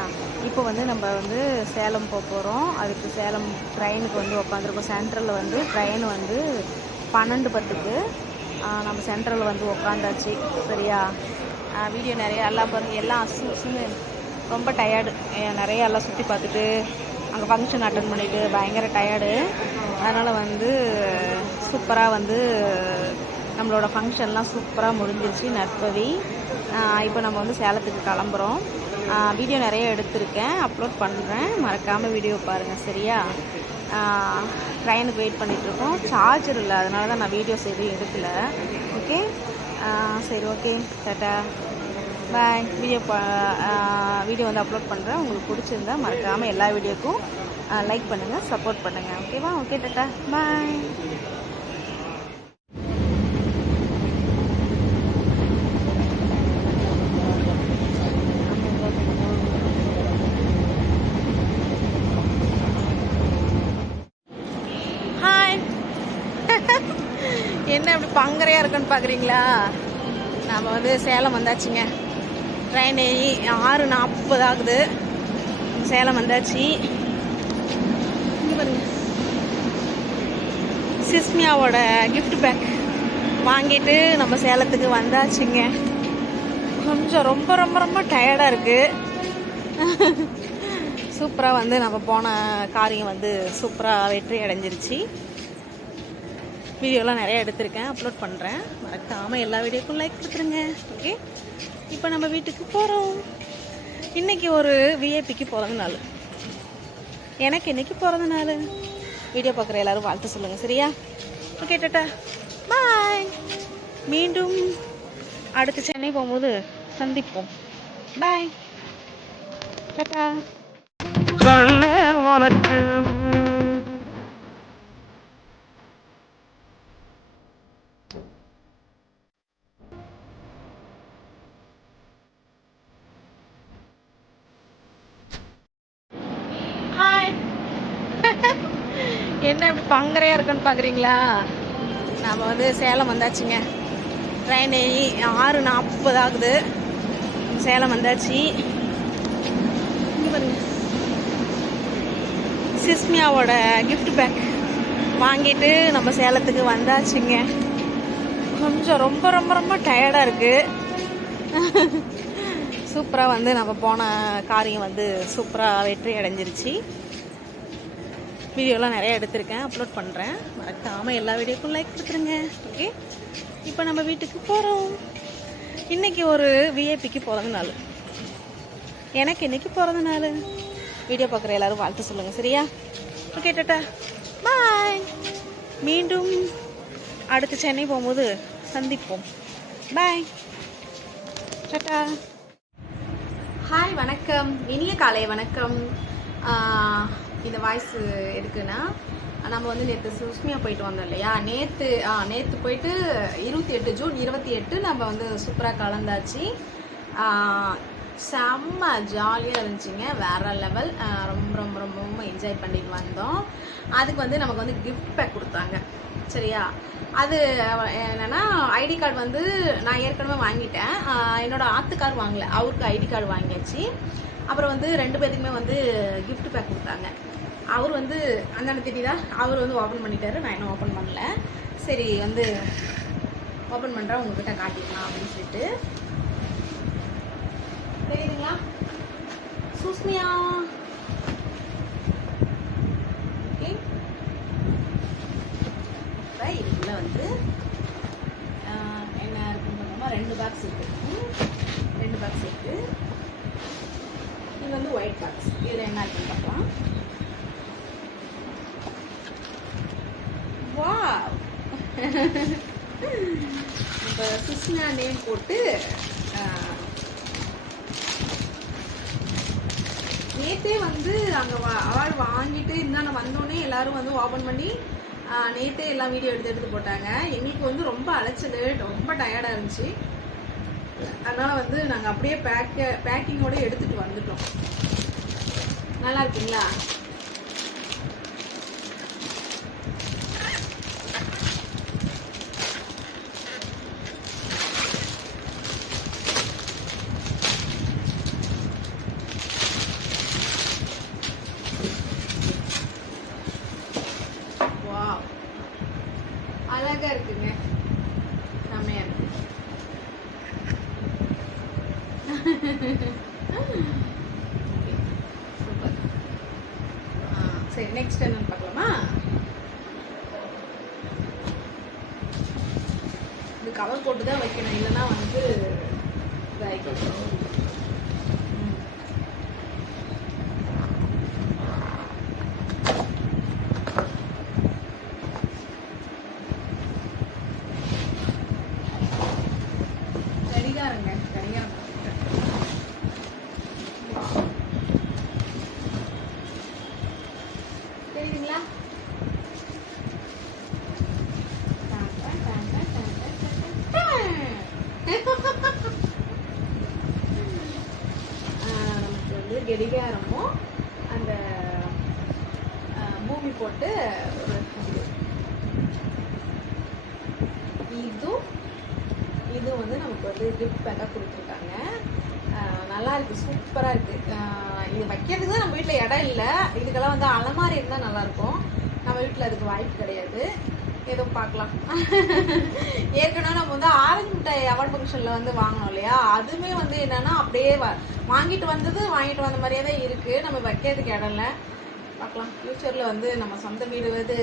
இப்போ வந்து நம்ம வந்து சேலம் போக போகிறோம். அதுக்கு சேலம் ட்ரெயினுக்கு வந்து உட்காந்துருக்கோம். சென்ட்ரலில் வந்து ட்ரெயின் வந்து 12:10க்கு நம்ம சென்ட்ரலில் வந்து உட்காந்தாச்சு. சரியா? வீடியோ நிறையா எல்லாம் பாருங்கள். எல்லாம் ரொம்ப டயர்டு. நிறையா எல்லாம் சுற்றி பார்த்துட்டு அங்கே ஃபங்க்ஷன் அட்டன் பண்ணிவிட்டு பயங்கர டயர்டு. அதனால் வந்து சூப்பராக வந்து நம்மளோட ஃபங்க்ஷன்லாம் சூப்பராக முடிஞ்சிருச்சு. நற்பவி. இப்போ நம்ம வந்து சேலத்துக்கு கிளம்புறோம். வீடியோ நிறைய எடுத்திருக்கேன், அப்லோட் பண்ணுறேன். மறக்காமல் வீடியோ பாருங்கள். சரியா? ட்ரெயினுக்கு வெயிட் பண்ணிகிட்ருக்கோம். சார்ஜர் இல்லை, அதனால தான் நான் வீடியோஸ் எதுவும் எடுக்கலை. ஓகே, சரி, ஓகே, டாட்டா, பாய். வீடியோ வந்து அப்லோட் பண்ணுறேன். உங்களுக்கு பிடிச்சிருந்தா மறக்காமல் எல்லா வீடியோக்கும் லைக் பண்ணுங்கள், சப்போர்ட் பண்ணுங்கள். ஓகேவா? ஓகே, டாட்டா, பாய். ஹாய். என்ன இப்படி பங்கரையாக இருக்குன்னு பார்க்குறீங்களா? நாம் வந்து சேலம் வந்தாச்சுங்க. ட்ரெயின் 6:40 ஆகுது. சேலம் வந்தாச்சு. இங்கே பாருங்க, சிஸ்மியாவோட கிஃப்ட் பேக் வாங்கிட்டு நம்ம சேலத்துக்கு வந்தாச்சுங்க. கொஞ்சம் ரொம்ப ரொம்ப ரொம்ப டயர்டாக இருக்குது. சூப்பராக வந்து நம்ம போன காரியம் வந்து சூப்பராக வெற்றி அடைஞ்சிருச்சு. வீடியோலாம் நிறையா எடுத்திருக்கேன், அப்லோட் பண்ணுறேன். மறக்காமல் எல்லா வீடியோக்கும் லைக் கொடுத்துருங்க. ஓகே, இப்போ நம்ம வீட்டுக்கு போகிறோம். இன்றைக்கி ஒரு விஐபிக்கு பிறந்த நாள். எனக்கு இன்றைக்கி பிறந்த நாள். வீடியோ பார்க்குற எல்லோரும் வாழ்த்து சொல்லுங்கள். சரியா? ஓகே, டாட்டா, பாய். மீண்டும் அடுத்து சென்னை போகும்போது சந்திப்போம். பாய், டாட்டா. என்ன இப்படி பங்கரையாக இருக்குன்னு பார்க்குறீங்களா? நாம் வந்து சேலம் வந்தாச்சுங்க. ட்ரெயின் 6:40 ஆகுது. சேலம் வந்தாச்சு. இங்கே பாருங்க, சிஸ்மியாவோட கிஃப்ட் பேக் வாங்கிட்டு நம்ம சேலத்துக்கு வந்தாச்சுங்க. கொஞ்சம் ரொம்ப ரொம்ப ரொம்ப டயர்டாக இருக்குது. சூப்பராக வந்து நம்ம போன காரியம் வந்து சூப்பராக வெற்றி அடைஞ்சிருச்சு. வீடியோலாம் நிறையா எடுத்திருக்கேன், அப்லோட் பண்ணுறேன். மறக்காமல் எல்லா வீடியோக்கும் லைக் கொடுத்துருங்க. ஓகே, இப்போ நம்ம வீட்டுக்கு போகிறோம். இன்றைக்கி ஒரு விஐபிக்கு பிறந்த நாள். எனக்கு இன்றைக்கி பிறந்த நாள். வீடியோ பார்க்குற எல்லோரும் வாழ்த்து சொல்லுங்கள், சரியா? ஓகே, டாட்டா, பாய். மீண்டும் அடுத்து சென்னை போகும்போது சந்திப்போம். பாய், டாட்டா. ஹாய், வணக்கம், இனிய காலை வணக்கம். இந்த வாய்ஸ் எதுக்குன்னா, நம்ம வந்து நேற்று சுஸ்மியா போயிட்டு வந்தோம் இல்லையா? நேற்று போயிட்டு 28 ஜூன் 28 நம்ம வந்து சூப்பராக கலந்தாச்சு. செம்ம ஜாலியாக இருந்துச்சுங்க, வேறு லெவல். ரொம்ப ரொம்ப ரொம்ப என்ஜாய் பண்ணிட்டு வந்தோம். அதுக்கு வந்து நமக்கு வந்து கிஃப்ட் பேக் கொடுத்தாங்க, சரியா? அது என்னென்னா, ஐடி கார்டு வந்து நான் ஏற்கனவே வாங்கிட்டேன். என்னோட ஆத்துக்கார் வாங்கலை, அவருக்கு ஐடி கார்டு வாங்கியாச்சு. அப்புறம் வந்து 2 பேத்துக்குமே வந்து கிஃப்ட் பேக் கொடுத்தாங்க. அவர் வந்து அந்த தெரியுதா, அவர் வந்து ஓப்பன் பண்ணிட்டாரு, நான் இன்னும் ஓப்பன் பண்ணல. சரி, வந்து ஓப்பன் பண்ணுறேன், உங்ககிட்ட காட்டிக்கலாம் அப்படின்னு சொல்லிட்டு. தெரியுதுங்களா? சுஸ்மியா ஓகே. இதுக்குள்ள வந்து என்ன இருக்குன்னு பார்த்தோம்னா 2 பாக்ஸ் இருக்குது. 2 பாக்ஸ் இருக்குது. இது வந்து ஒயிட் பாக்ஸ். இதில் என்ன இருக்குன்னு பார்க்கலாம். வாவ், இப்போ சுஸ்மியா நேம் போட்டு நேற்றே வந்து அங்கே அவார்டு வாங்கிட்டு இருந்தால் வந்தோடனே எல்லோரும் வந்து ஓப்பன் பண்ணி நேற்றே எல்லாம் வீடியோ எடுத்து போட்டாங்க. எங்களுக்கு வந்து ரொம்ப அலைச்சல், ரொம்ப டயர்டாக இருந்துச்சு. அதனால் வந்து நாங்கள் அப்படியே பேக்கிங்கோடு எடுத்துகிட்டு வந்துட்டோம். நல்லா இருக்குங்களா? அழகா இருக்குங்க, செம்மையா இருக்கு. சூப்பர். சரி, நெக்ஸ்ட் என்னன்னு பார்க்கலாமா? இது கவர் போட்டு தான் வைக்கணும், இல்லைன்னா வந்து இதாகிக்கணும். தெரியுதுங்களா? நமக்கு வந்து கடிகாரமும் அந்த பூமி போட்டு ஒரு இது வந்து நமக்கு வந்து கிஃப்ட் பேக்காக கொடுத்துருக்காங்க. நல்லா இருக்குது, சூப்பராக இருக்குது. இது வைக்கிறதுக்கு தான் நம்ம வீட்டில் இடம் இல்லை. இதுக்கெல்லாம் வந்து அலமாரி இருந்தால் நல்லாயிருக்கும். நம்ம வீட்டில் அதுக்கு வாய்ப்பு கிடையாது. ஏதோ பார்க்கலாம். ஏற்கனவே நம்ம வந்து ஆரஞ்சு மிட்டாய் அவார்ட் ஃபங்க்ஷனில் வந்து வாங்கினோம் இல்லையா? அதுவுமே வந்து என்னென்னா அப்படியே வாங்கிட்டு வந்த மாதிரியே தான் இருக்குது. நம்ம வைக்கிறதுக்கு இடம் இல்லை. பார்க்கலாம், ஃப்யூச்சரில் வந்து நம்ம சொந்த வீடு வந்து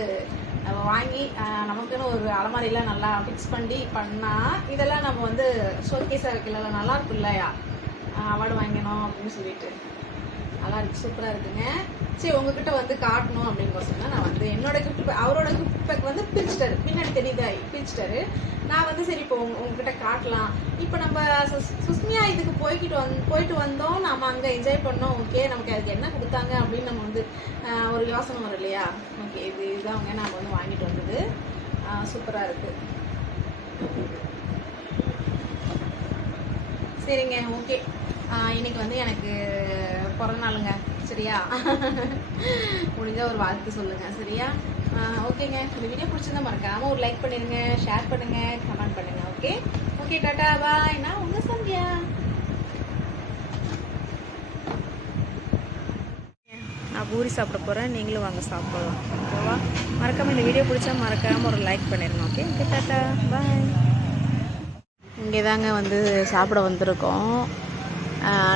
நம்ம வாங்கி நமக்குன்னு ஒரு அலமாரிலாம் நல்லா ஃபிக்ஸ் பண்ணால் இதெல்லாம் நம்ம வந்து ஷோகேஸாக வைக்கல, நல்லா இருக்கும் இல்லையா? அவார்டு வாங்கணும் அப்படின்னு சொல்லிட்டு நல்லா இருக்குது, சூப்பராக இருக்குங்க. சரி, உங்ககிட்ட வந்து காட்டணும் அப்படின்னு நான் வந்து என்னோட கிஃப்ட் அவரோட கிஃப்ட் பேக் வந்து பிரிச்சிட்டாரு, பின்னாடி தெரியுதா, பிரிச்சிட்டாரு. நான் வந்து சரி இப்போ உங்ககிட்ட காட்டலாம். இப்போ நம்ம சுஸ்மியா இதுக்கு போயிட்டு வந்தோம், நம்ம அங்கே என்ஜாய் பண்ணோம். ஓகே, நமக்கு அதுக்கு என்ன கொடுத்தாங்க அப்படின்னு நம்ம வந்து ஒரு யோசனை வரும் இல்லையா? ஓகே, இதுதான் அவங்க நம்ம வந்து வாங்கிட்டு வந்தது. சூப்பராக இருக்குது. சரிங்க, ஓகே. இன்னைக்கு வந்து எனக்கு பிறந்த நாளுங்க, சரியா? முடிஞ்சால் ஒரு வாழ்த்து சொல்லுங்கள், சரியா? ஓகேங்க. இந்த வீடியோ பிடிச்சிருந்தா மறக்காமல் ஒரு லைக் பண்ணிடுங்க, ஷேர் பண்ணுங்கள், கமெண்ட் பண்ணுங்கள். ஓகே ஓகே, டாட்டா, பாய். நான் உங்கள் சந்தியா. நான் பூரி சாப்பிட போகிறேன், நீங்களும் வாங்க சாப்பிடலாம். ஓகேவா? மறக்காமல் இந்த வீடியோ பிடிச்சா மறக்காமல் ஒரு லைக் பண்ணிடுங்க. ஓகே ஓகே, டாட்டா, பாய். இங்கே தாங்க வந்து சாப்பிட வந்திருக்கோம்.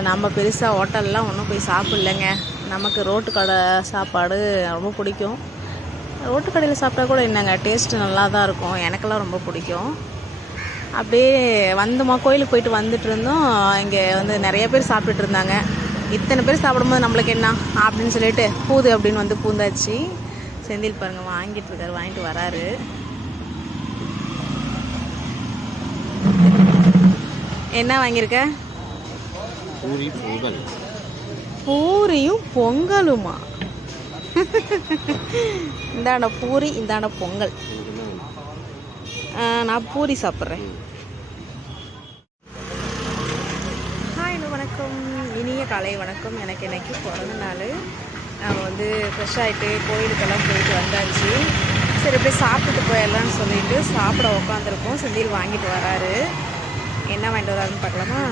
நம்ம பெருசாக ஹோட்டல்லாம் ஒன்றும் போய் சாப்பிட்லைங்க. நமக்கு ரோட்டு கடை சாப்பாடு ரொம்ப பிடிக்கும். ரோட்டு கடையில் சாப்பிட்டா கூட என்னங்க டேஸ்ட்டு நல்லா தான் இருக்கும். எனக்கெல்லாம் ரொம்ப பிடிக்கும். அப்படியே வந்தோமா, கோயிலுக்கு போயிட்டு வந்துட்டு இருந்தோம். இங்கே வந்து நிறைய பேர் சாப்பிட்டுட்டு இருந்தாங்க. இத்தனை பேர் சாப்பிடும்போது நம்மளுக்கு என்ன அப்படின்னு சொல்லிட்டு பூது அப்படின்னு வந்து பூந்தாச்சு. செந்தில் பாருங்கள் வாங்கிட்டு இருக்காரு, வாங்கிட்டு வராரு. என்ன வாங்கியிருக்க? பூரி பொங்கல். பூரியும் பொங்கலுமா? இந்தாண்ட பூரி, இந்தாண்ட பொங்கல். நான் பூரி சாப்பிட்றேன். ஹாய், வணக்கம், இனிய காலை வணக்கம். எனக்கு இன்னைக்கு பிறந்த நாள். நாங்கள் வந்து ஃப்ரெஷ் ஆகிட்டு கோயிலுக்கெல்லாம் போயிட்டு வந்தாச்சு. சரி போய் சாப்பிட்டுட்டு போயிடலான்னு சொல்லிட்டு சாப்பிட உட்காந்துருக்கோம். செந்தில் வாங்கிட்டு வராரு. என்ன வாங்கிட்டு வராருன்னு பார்க்கலாமா?